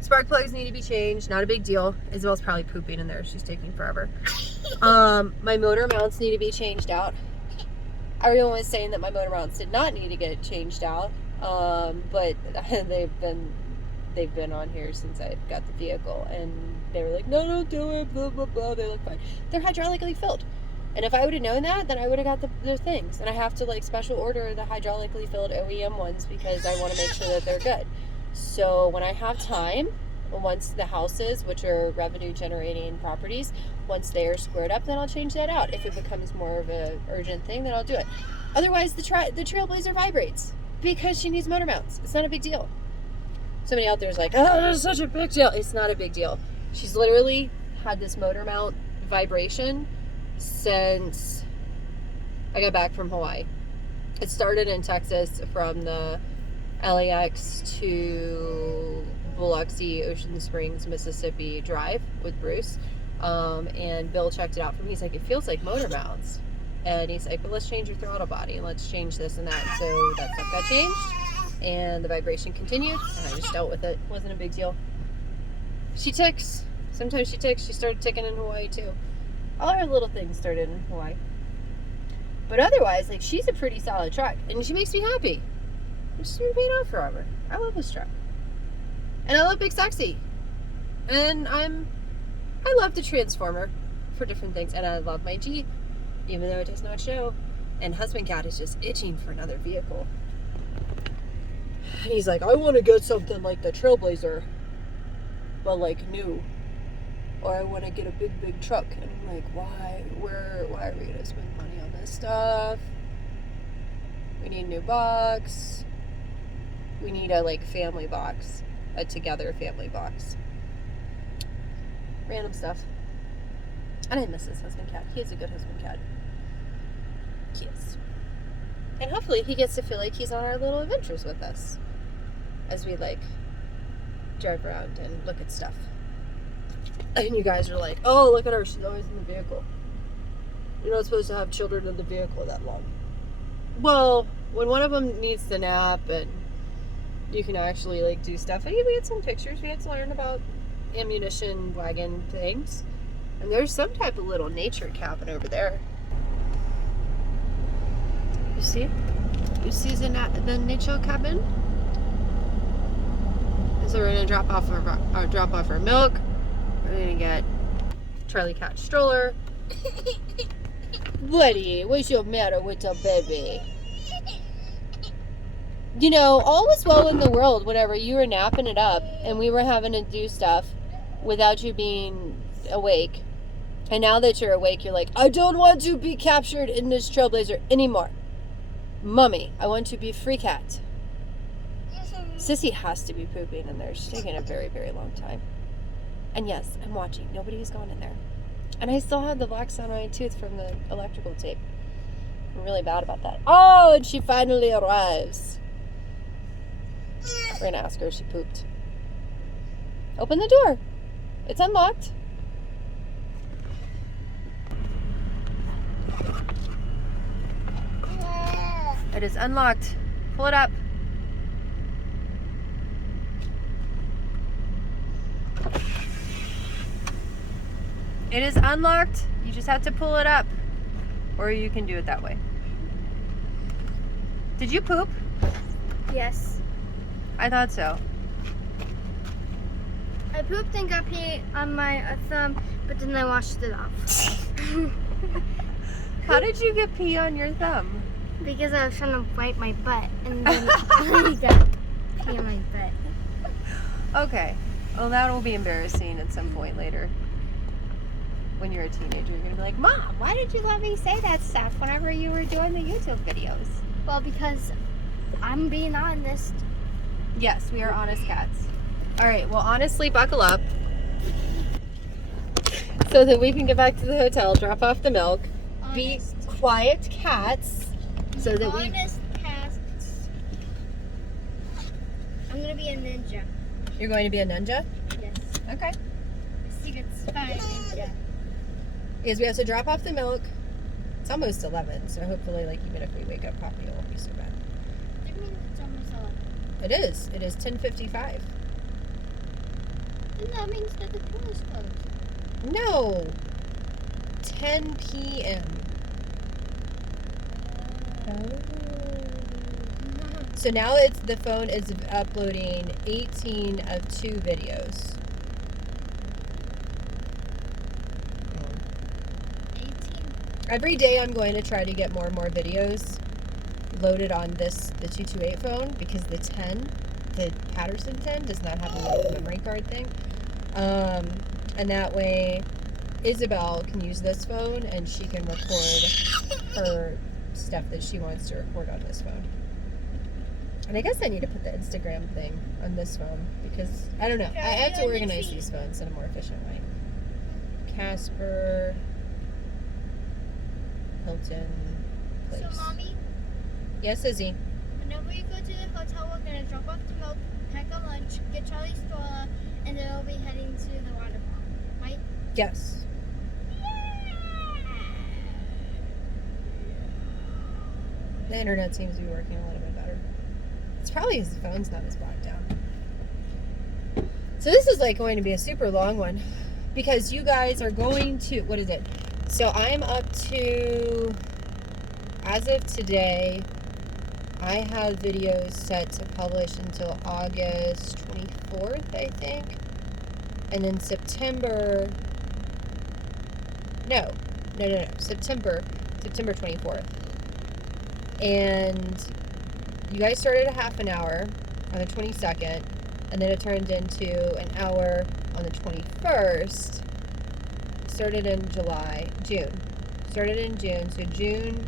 Spark plugs need to be changed. Not a big deal. Isabel's probably pooping in there. She's taking forever. My motor mounts need to be changed out. Everyone was saying that my motor mounts did not need to get changed out. But they've been on here since I got the vehicle, and they were like, no, don't do it, blah, blah, blah. They look fine. They're hydraulically filled. And if I would have known that, then I would have got the things. And I have to, like, special order the hydraulically filled OEM ones because I want to make sure that they're good. So when I have time, once the houses, which are revenue generating properties, once they are squared up, then I'll change that out. If it becomes more of a urgent thing, then I'll do it. Otherwise, the Trailblazer vibrates because she needs motor mounts. It's not a big deal. Somebody out there is like, oh, it's such a big deal. It's not a big deal. She's literally had this motor mount vibration since I got back from Hawaii. It started in Texas from the LAX to Biloxi, Ocean Springs, Mississippi drive with Bruce. And Bill checked it out for me. He's like, it feels like motor mounts. And he's like, well, let's change your throttle body and let's change this and that. And so that stuff got changed and the vibration continued, and I just dealt with it. It wasn't a big deal. She ticks. Sometimes she ticks. She started ticking in Hawaii too. All her little things started in Hawaii. But otherwise, like, she's a pretty solid truck, and she makes me happy. She's been paid off forever. I love this truck. And I love Big Sexy. And I love the Transformer for different things. And I love my Jeep, even though it does not show. And Husband Cat is just itching for another vehicle. And he's like, I want to get something like the Trailblazer, but like new. Or I want to get a big truck. And I'm like, why are we going to spend money on this stuff? We need a new box. We need a, like, family box. A together family box. Random stuff. And I miss his husband cat. He is a good husband cat. He is. And hopefully he gets to feel like he's on our little adventures with us as we like drive around and look at stuff. And you guys are like, oh, look at her. She's always in the vehicle. You're not supposed to have children in the vehicle that long. Well, when one of them needs to nap and you can actually like do stuff. And we had some pictures. We had to learn about ammunition wagon things. And there's some type of little nature cabin over there. You see? You see the nature cabin? So we're gonna drop off our milk. We're gonna get Charlie Cat stroller. Buddy, what's your matter with the baby? You know, all was well in the world whenever you were napping it up and we were having to do stuff without you being awake. And now that you're awake, you're like, I don't want to be captured in this trailblazer anymore. Mummy, I want to be free cat. Sissy has to be pooping in there. She's taking a very, very long time. And yes, I'm watching. Nobody's gone in there. And I still have the black sound on my tooth from the electrical tape. I'm really bad about that. Oh, and she finally arrives. We're going to ask her if she pooped. Open the door. It's unlocked. It is unlocked. Pull it up. It is unlocked. You just have to pull it up. Or you can do it that way. Did you poop? Yes. I thought so. I pooped and got pee on my thumb, but then I washed it off. How did you get pee on your thumb? Because I was trying to wipe my butt, and then I got pee on my butt. Okay. Well, that will be embarrassing at some point later. When you're a teenager, you're going to be like, Mom, why did you let me say that stuff whenever you were doing the YouTube videos? Well, because I'm being honest. Yes, we are honest cats. All right, well, honestly, buckle up so that we can get back to the hotel, drop off the milk, be quiet cats so that we... Honest cats. I'm going to be a ninja. You're going to be a ninja? Yes. Okay. Secret spy ninja. Because we have to drop off the milk. It's almost 11, so hopefully, like, even if we wake up happy, it won't be so bad. What do you mean it's almost 11? It is. It is 10:55. Then that means that the pool is closed. No. 10 p.m. So now the phone is uploading 18 of 2 videos. 18. Every day I'm going to try to get more and more videos loaded on the 228 phone because the Patterson 10 does not have a little memory card thing. And that way Isabel can use this phone and she can record her stuff that she wants to record on this phone. And I guess I need to put the Instagram thing on this phone because, I don't know, I have to organize these phones in a more efficient way. Casper, Hilton Place. So, Mommy, Yes, Izzy. whenever you go to the hotel, we're going to drop off the milk, pack a lunch, get Charlie's stroller, and then we'll be heading to the waterfall, right? Yes. The internet seems to be working a little bit better. It's probably because the phone's not as blacked out. So this is like going to be a super long one because you guys are going to, what is it? So I'm up to, as of today, I have videos set to publish until August 24th, I think. And then September 24th. And you guys started a half an hour on the 22nd, and then it turned into an hour on the 21st. Started in June. Started in June, so June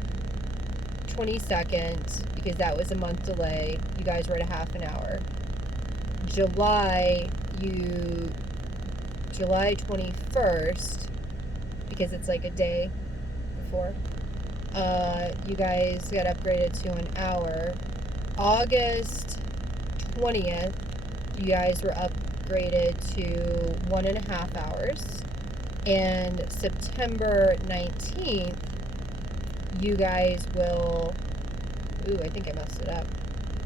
22nd, because that was a month delay, you guys were at a half an hour. July, you July 21st, because it's like a day before, you guys got upgraded to an hour. August 20th, you guys were upgraded to 1.5 hours. And September 19th, you guys will... Ooh, I think I messed it up.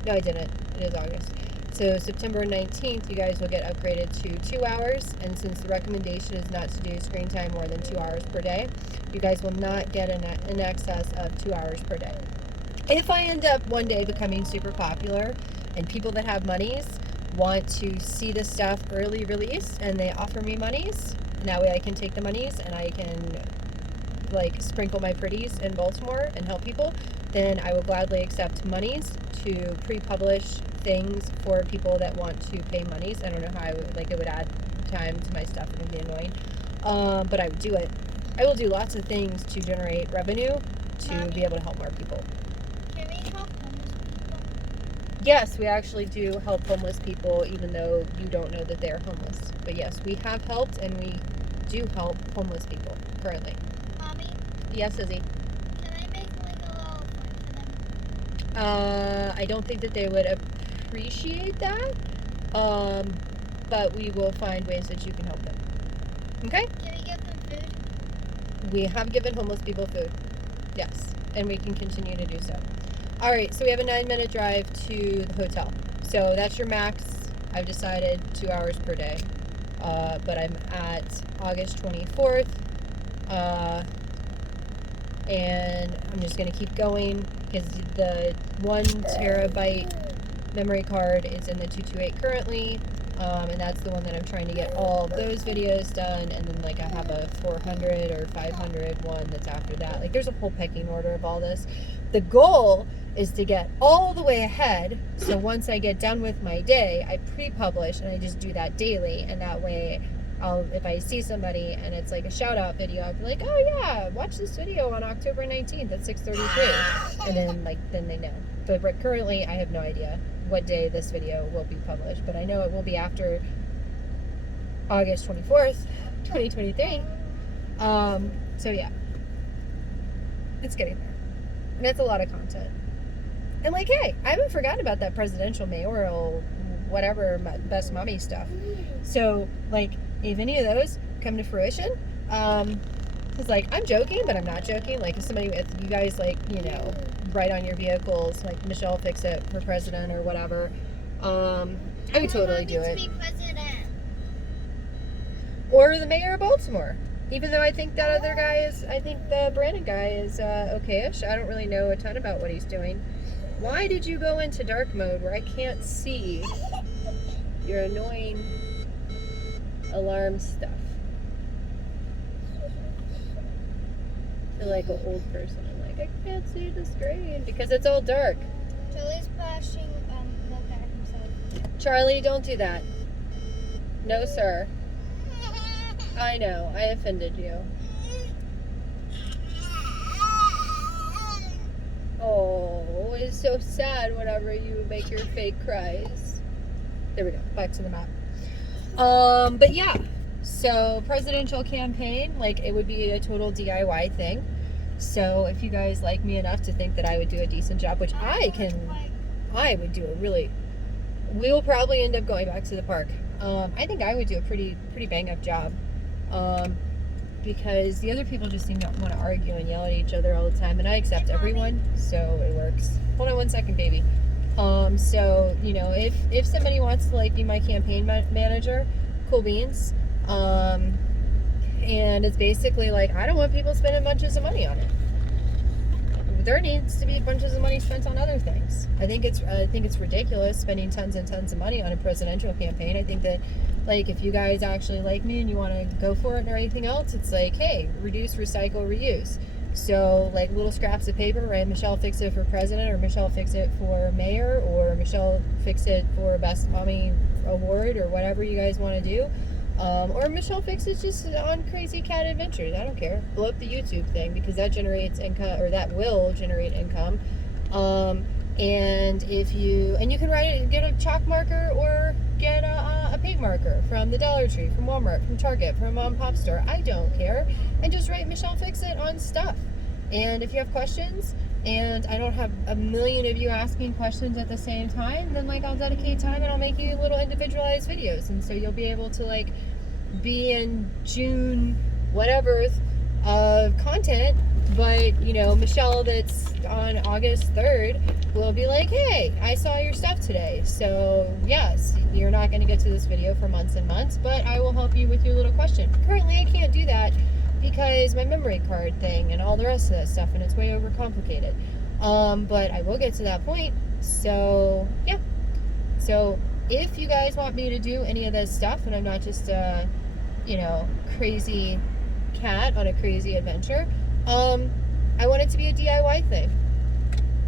No, I didn't. It is August. So September 19th, you guys will get upgraded to 2 hours. And since the recommendation is not to do screen time more than 2 hours per day, you guys will not get in excess of 2 hours per day. If I end up one day becoming super popular and people that have monies want to see this stuff early released and they offer me monies, and that way I can take the monies and I can like sprinkle my pretties in Baltimore and help people, then I will gladly accept monies to pre-publish things for people that want to pay monies. I don't know how I would, like, it would add time to my stuff and it would be annoying. But I would do it. I will do lots of things to generate revenue to Mommy? be able to help more people. Can we help homeless people? Yes, we actually do help homeless people, even though you don't know that they're homeless. But yes, we have helped and we do help homeless people currently. Mommy, Yes, Izzy. can I make like a little fund for them? I don't think that they would appreciate that. But we will find ways that you can help them. Okay? Can we give them food? We have given homeless people food. Yes. And we can continue to do so. All right. So we have a 9-minute drive to the hotel. So that's your max. I've decided 2 hours per day. But I'm at August 24th. And I'm just going to keep going because the 1 terabyte memory card is in the 228 currently. And that's the one that I'm trying to get all of those videos done. And then like I have a 400 or 500 one that's after that. Like there's a whole pecking order of all this. The goal is to get all the way ahead. So once I get done with my day, I pre-publish and I just do that daily. And that way if I see somebody and it's like a shout out video, I'll be like, oh yeah, watch this video on October 19th at 6:33. And then they know. But currently I have no idea what day this video will be published, but I know it will be after August 24th, 2023. So yeah, it's getting there. And it's a lot of content. And like, hey, I haven't forgotten about that presidential, mayoral, whatever, best mommy stuff. So like, if any of those come to fruition, it's like, I'm joking, but I'm not joking. Like if you guys like, write on your vehicles, like Michelle Fix It for president or whatever, I would totally do it. To be president. Or the mayor of Baltimore. Even though I think that other guy I think the Brandon guy is okay-ish. I don't really know a ton about what he's doing. Why did you go into dark mode where I can't see your annoying alarm stuff? I feel like an old person. I'm like, I can't see the screen because it's all dark. Charlie's splashing milk at himself. Charlie, don't do that. No, sir. I know, I offended you. Oh, it's so sad whenever you make your fake cries. There we go, back to the map. But yeah, so presidential campaign, like it would be a total DIY thing. So if you guys like me enough to think that I would do a decent job, which I would do a really, we will probably end up going back to the park. I think I would do a pretty bang up job. Because the other people just seem to want to argue and yell at each other all the time, and I accept everyone, so it works. Hold on one second, baby. So, if somebody wants to, like, be my campaign manager, cool beans. And it's basically, like, I don't want people spending bunches of money on it. There needs to be bunches of money spent on other things. I think it's ridiculous spending tons and tons of money on a presidential campaign. I think that, like, if you guys actually like me and you want to go for it or anything else, it's like, hey, reduce, recycle, reuse. So, like, little scraps of paper, right? Michelle Fix It for president, or Michelle Fix It for mayor, or Michelle Fix It for best mommy award, or whatever you guys want to do. Or Michelle Fix It just on Crazy Cat Adventures. I don't care. Blow up the YouTube thing because that generates income, or that will generate income. And you can write it, get a chalk marker or get a paint marker from the Dollar Tree, from Walmart, from Target, from a mom and pop store. I don't care. And just write Michelle Fix It on stuff. And if you have questions, and I don't have a million of you asking questions at the same time, then like I'll dedicate time and I'll make you little individualized videos. And so you'll be able to like be in June whatever of content, but you know, Michelle that's on August 3rd will be like, hey, I saw your stuff today. So yes, you're not going to get to this video for months and months, but I will help you with your little question. Currently I can't do that because my memory card thing and all the rest of that stuff, and it's way overcomplicated. But I will get to that point. So yeah, so if you guys want me to do any of this stuff and I'm not just a, you know, crazy cat on a crazy adventure, I want it to be a DIY thing.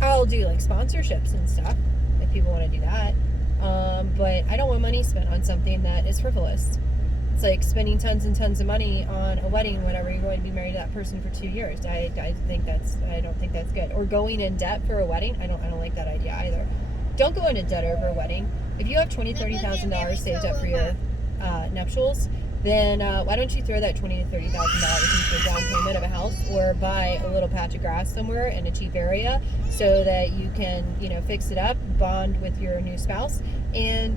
I'll do like sponsorships and stuff if people want to do that, but I don't want money spent on something that is frivolous. It's like spending tons and tons of money on a wedding whenever you're going to be married to that person for 2 years. I don't think that's good. Or going in debt for a wedding. I don't like that idea either. Don't go into debt over a wedding. If you have $20,000-$30,000 saved up for your nuptials, then why don't you throw that $20,000 to $30,000 into a down payment of a house, or buy a little patch of grass somewhere in a cheap area so that you can, you know, fix it up, bond with your new spouse, and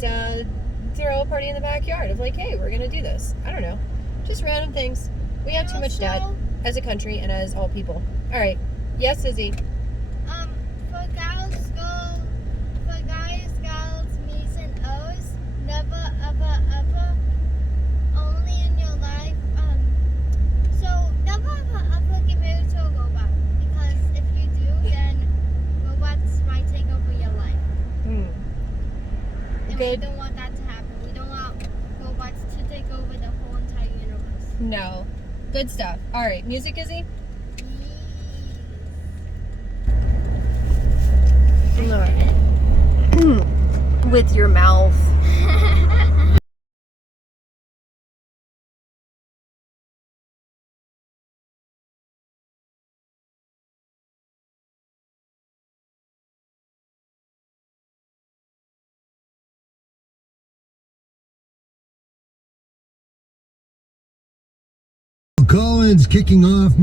throw a party in the backyard of like, hey, we're gonna do this. I don't know, just random things. We have too much debt as a country and as all people. All right, yes, Izzy. For guys, gals, me's and O's, never, ever, only in your life. So never, ever get married to a robot, because if you do, then robots might take over your life. And Good. we don't want that to happen. We don't want robots to take over the whole entire universe. No. Good stuff. All right, music, Izzy? With your mouth. Collins kicking off.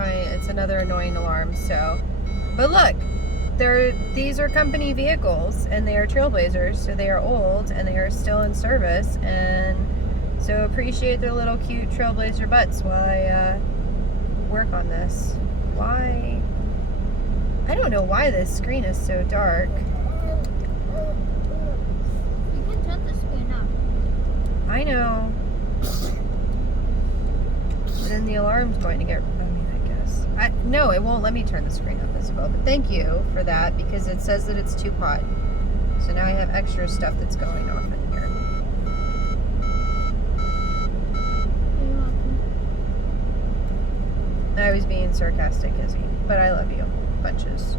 It's another annoying alarm, so. But look, these are company vehicles, and they are Trailblazers, so they are old, and they are still in service, and so appreciate their little cute Trailblazer butts while I work on this. Why? I don't know why this screen is so dark. You can turn the screen up. I know. But then the alarm's going to get... No, it won't let me turn the screen up as well. But thank you for that, because it says that it's too hot. So now I have extra stuff that's going off in here. You're welcome. I was being sarcastic, Izzy, but I love you. Bunches.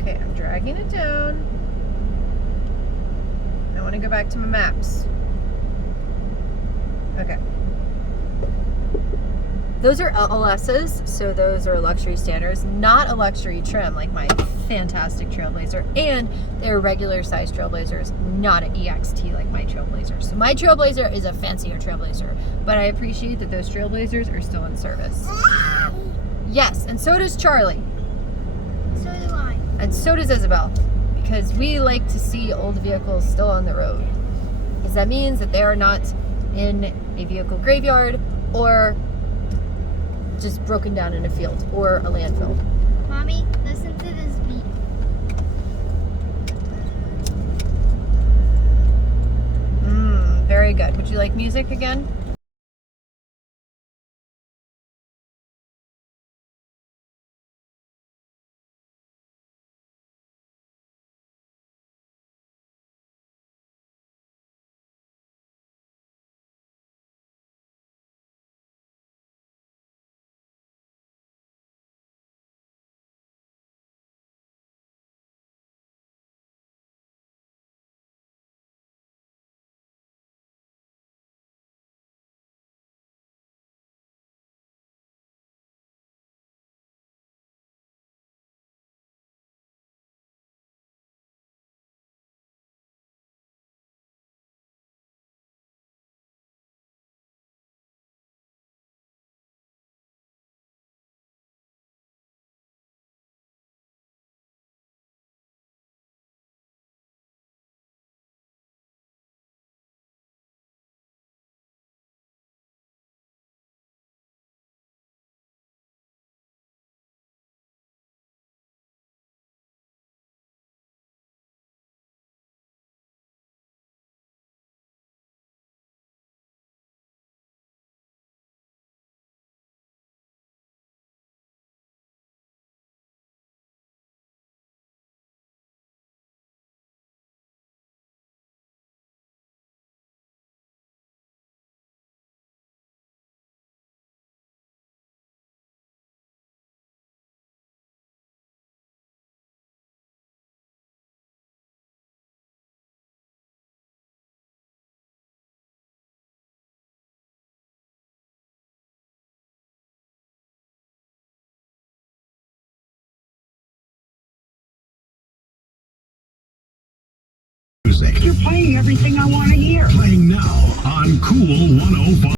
Okay, I'm dragging it down. I want to go back to my maps. Okay. Those are LSs, so those are luxury standards, not a luxury trim like my fantastic Trailblazer, and they're regular size Trailblazers, not an EXT like my Trailblazer. So my Trailblazer is a fancier Trailblazer, but I appreciate that those Trailblazers are still in service. Yes, and so does Charlie. So do I. And so does Isabel, because we like to see old vehicles still on the road. Because that means that they are not in a vehicle graveyard or just broken down in a field or a landfill. Mommy, listen to this beat. Very good. Would you like music again? Music. You're playing everything I want to hear. Playing now on Cool 105.